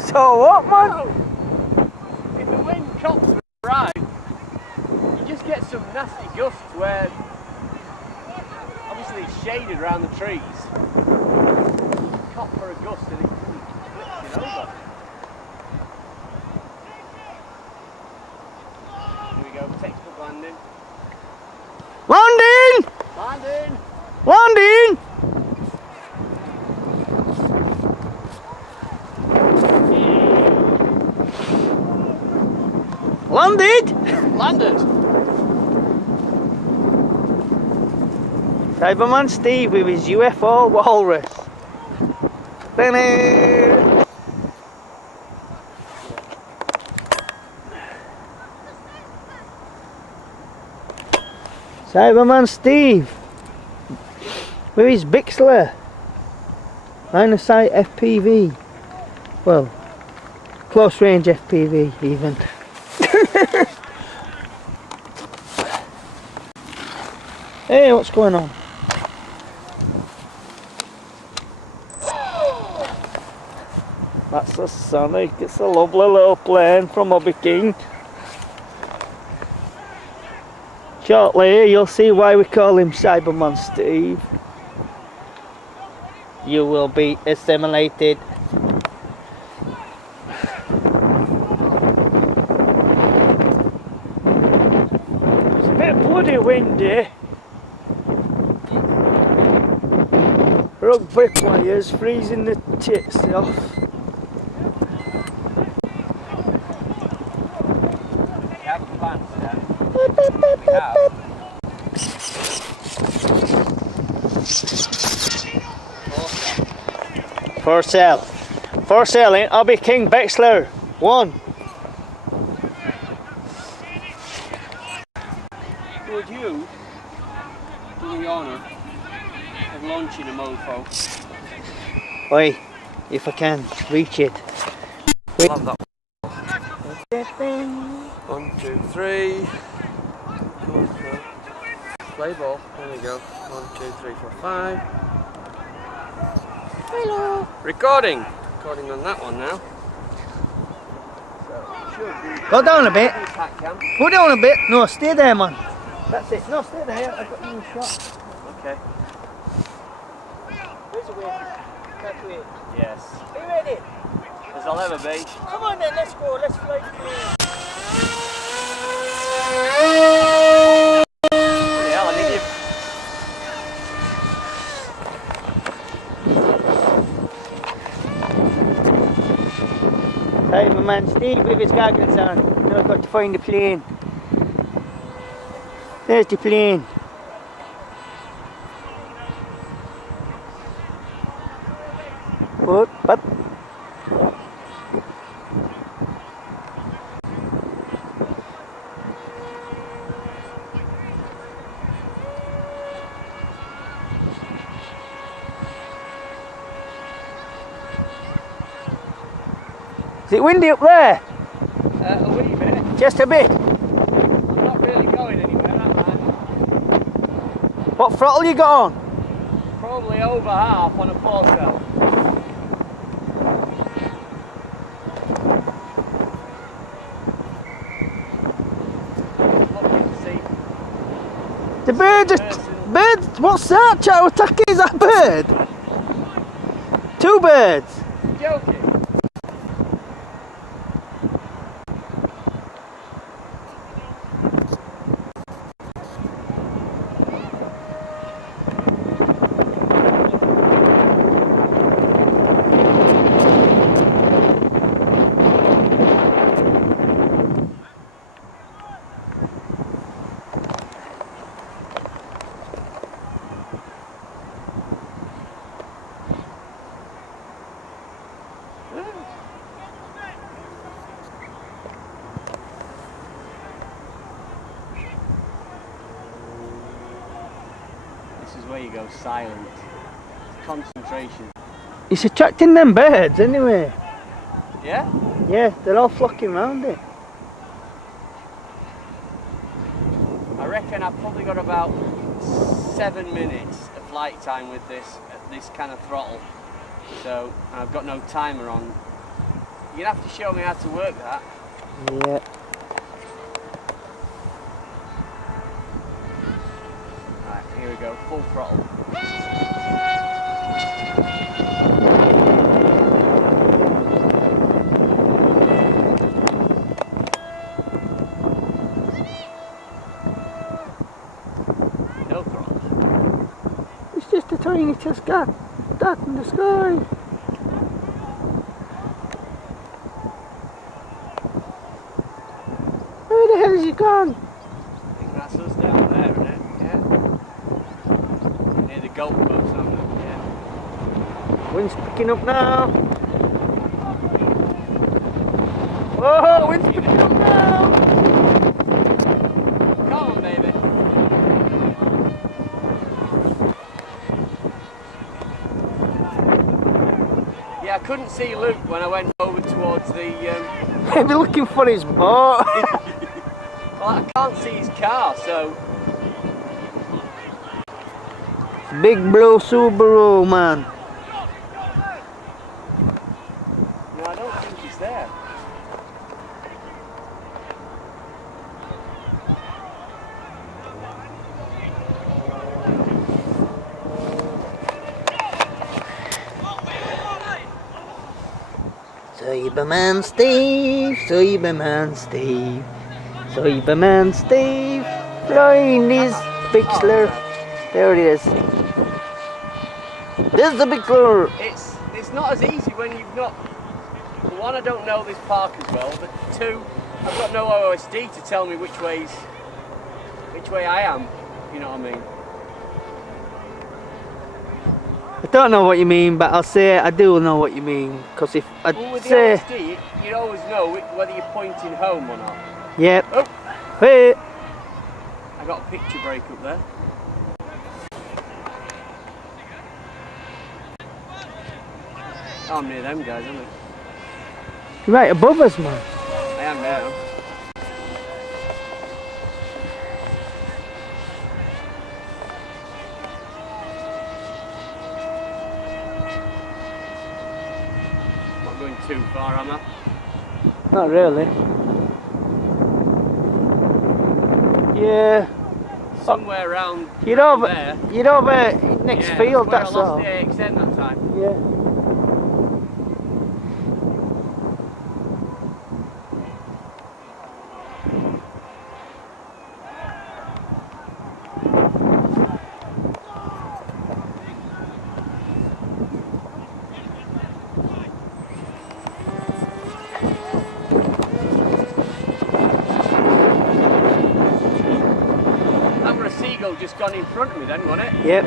So what, man? If the wind cops right, you just get some nasty gusts where obviously it's shaded around the trees. You cop for a gust and it flips you over. Here we go, textbook landing. Landing! Landing! Landing! Landed! Landed! Cyberman Steve with his UFO walrus. Cyberman Steve with his Bixler. Line of sight FPV. Well, close range FPV even. Hey, what's going on? That's the Sonic. It's a lovely little plane from Hobby King. Shortly you'll see why we call him Cyberman Steve. You will be assimilated. It's a bit bloody windy. Rugby players freezing the tits off. For sale. For sale in Hobby King Bixler 1. Would you do the honour of launching a mofo? Oi, if I can reach it. Love that. 1, 2, 3. Play ball. There we go. 1, 2, 3, 4, 5. Hello. Recording. Recording on that one now. Go down a bit. Go down a bit. No, stay there, man. That's it. No, stay there. I've got you in shot. Okay. Where's the wind? That way. Yes. Are you ready? As I'll ever be. Come on then, let's go. Let's fly the plane. Bloody hell, I need you. Hey, my man Steve with his goggles on. Now I've got to find the plane. There's the plane. What? What? Is it windy up there? A wee bit. Just a bit. I'm not really going anywhere, am I? What throttle you got on? Probably over half on a 4-cell. The bird bird, what's that? Chowataki, is that a bird? 2 birds. You're joking. This is where you go silent. Concentration. It's attracting them birds anyway. Yeah? Yeah, they're all flocking round it. I reckon I've probably got about 7 minutes of flight time with this at this kind of throttle. So I've got no timer on You'd have to show me how to work that. Yeah. Right, here we go, full throttle. No throttle. It's just a tiny test gap. That in the sky. Where the hell has he gone? I think that's us down there, isn't it? Yeah. Near the Gold Coast, aren't we? Yeah. Wind's picking up now. Whoa, wind's picking up now. Come on, baby. Yeah, I couldn't see Luke when I went over towards the... He'll be looking for his boat. Well, I can't see his car, so... Big blue Subaru, man. No, I don't think he's there. Cyberman Steve, Cyberman Steve, Cyberman Steve, flying his Bixler. There it is. There's the Bixler. It's not as easy when you've not... For one, I don't know this park as well, but two, I've got no OSD to tell me which way I am, you know what I mean? I don't know what you mean, but I'll say I do know what you mean. Because if I Well, with the say... OSD, you always know whether you're pointing home or not. Yep. Oh, Hey. I got a picture break up there. Oh, I'm near them guys, aren't I? You're right above us, man. I am now. Not going too far, am I? Not really. Yeah. Somewhere around You're over there. next Yeah, field, where that's I lost all. the AXN that time. Yeah. That were a seagull just gone in front of me then, wasn't it? Yep.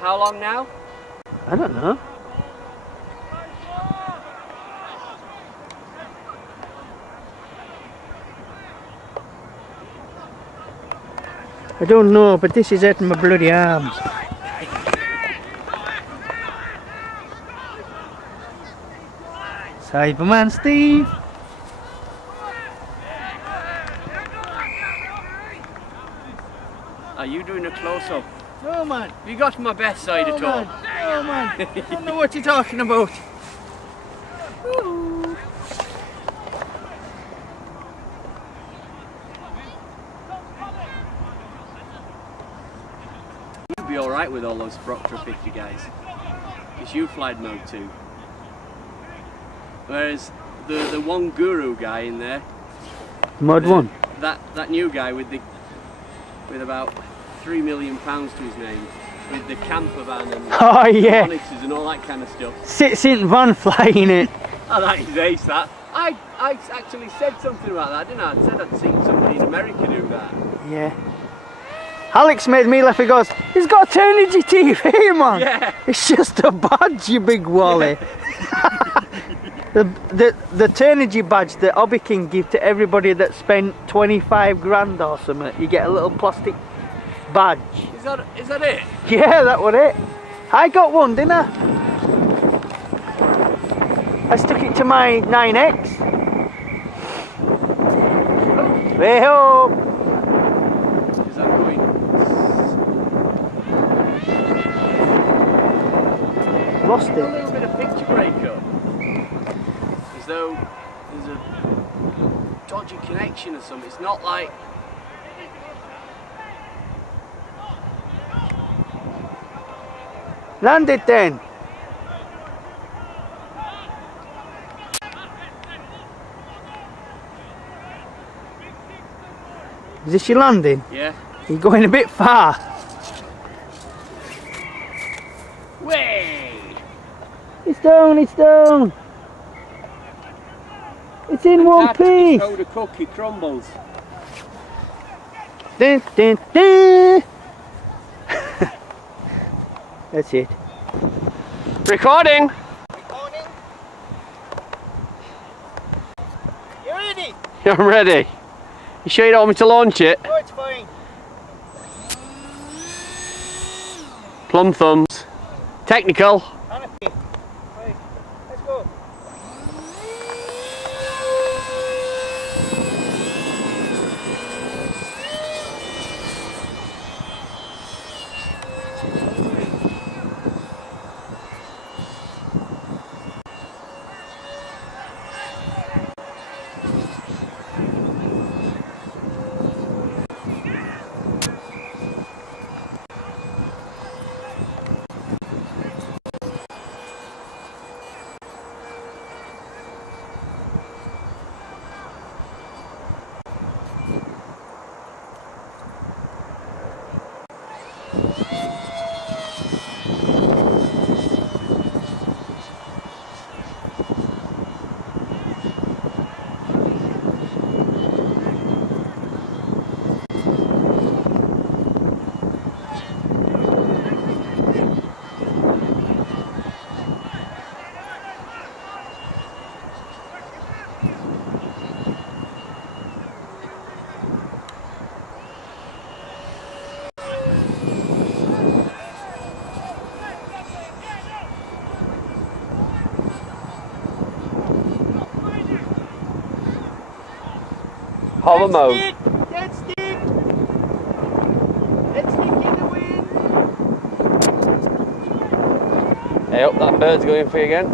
How long now? I don't know. I don't know, but this is hurting my bloody arms. Cyberman Steve. Are you doing a close-up? No, man. Have you got to my best side at all? No, man. I don't know what you're talking about. Ooh. You'd be alright with all those Proctor 50 guys. Because you flied mode 2. Whereas the one guru guy in there, Mod 1. that new guy with about £3 million to his name, with the camper van and Oh, yeah. monitors and all that kind of stuff. Sits in van flying it. Oh, that is ace, that. I actually said something about that, didn't I? I said I'd seen somebody in America do that. Yeah. Alex made me laugh. He goes, he's got a Turnigy TV, man. Yeah. It's just a badge, you big wally. the Turnigy badge that Hobby King give to everybody that spent 25 grand or something. You get a little plastic badge. Is that it? Yeah, that was it. I got one, didn't I? I stuck it to my 9X. Way up. Is that going? lost A it. little bit of picture breakup. As though there's a dodgy connection or something. It's not like... Land it then. Is this your landing? Yeah. You're going a bit far. Way! It's down, it's down. It's in one piece. The cookie crumbles. Dun, dun, dun. That's it. Recording! Recording. You ready? I'm ready. You sure you don't want me to launch it? Oh, it's fine. Plum thumbs. Technical. Right, let's go. Hover mode. Dead stick! Dead stick in the wind! Hey up, that bird's going for you again.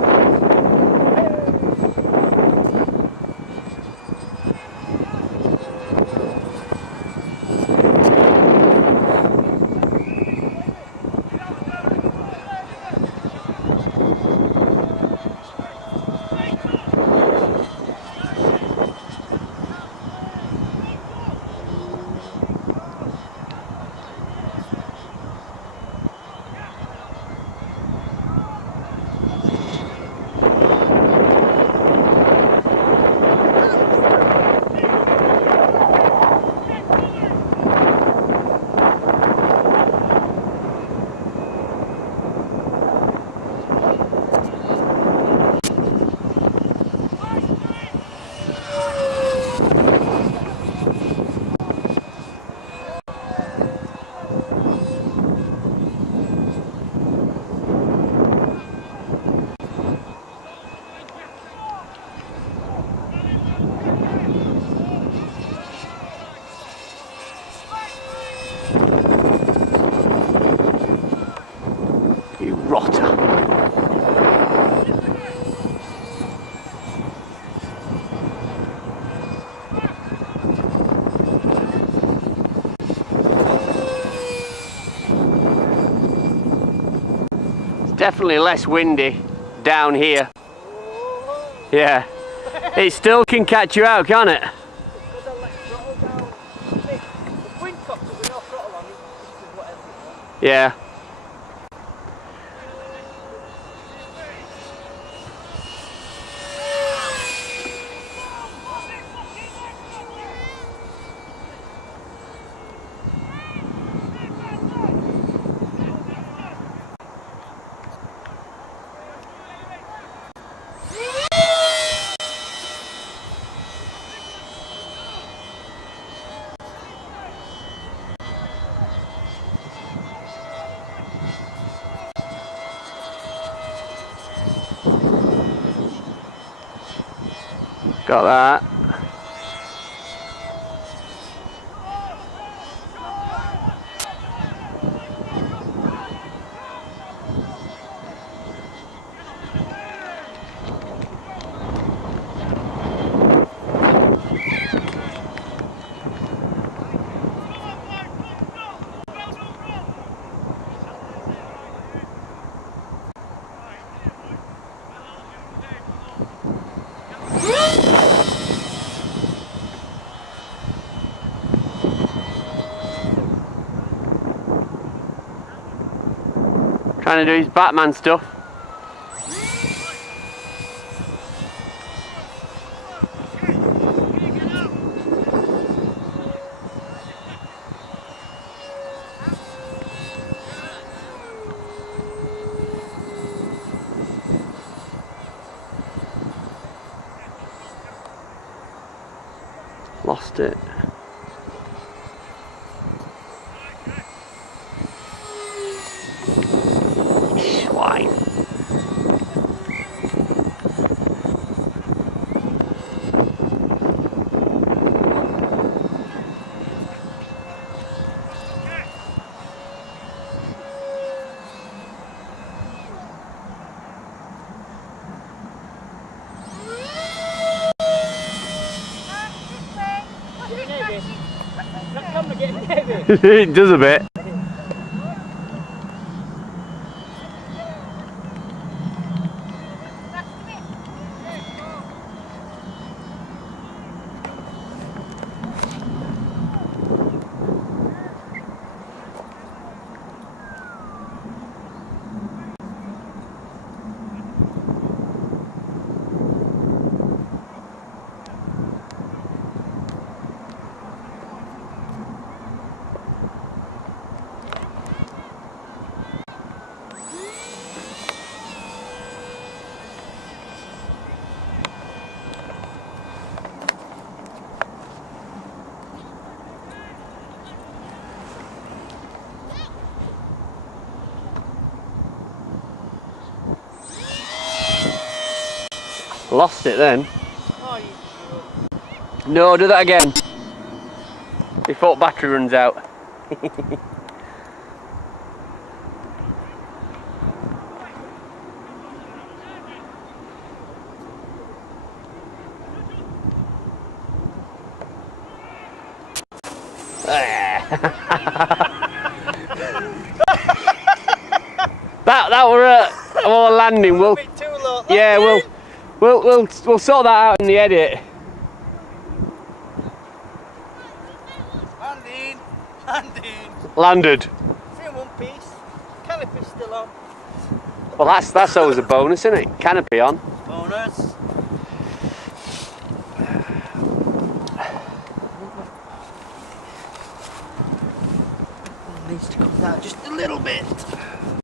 You rotter. It's definitely less windy down here. Yeah. It still can catch you out, can't it? Yeah. Got that. Trying to do his Batman stuff. Lost it. Swine. It does a bit. Lost it then. Oh, you... No, do that again. Before battery runs out. that were a landing. We'll, yeah, we'll sort that out in the edit. Landed. It's in one piece. Canopy's still on. Well, that's always a bonus, isn't it? Canopy on. Bonus. Needs to come down just a little bit.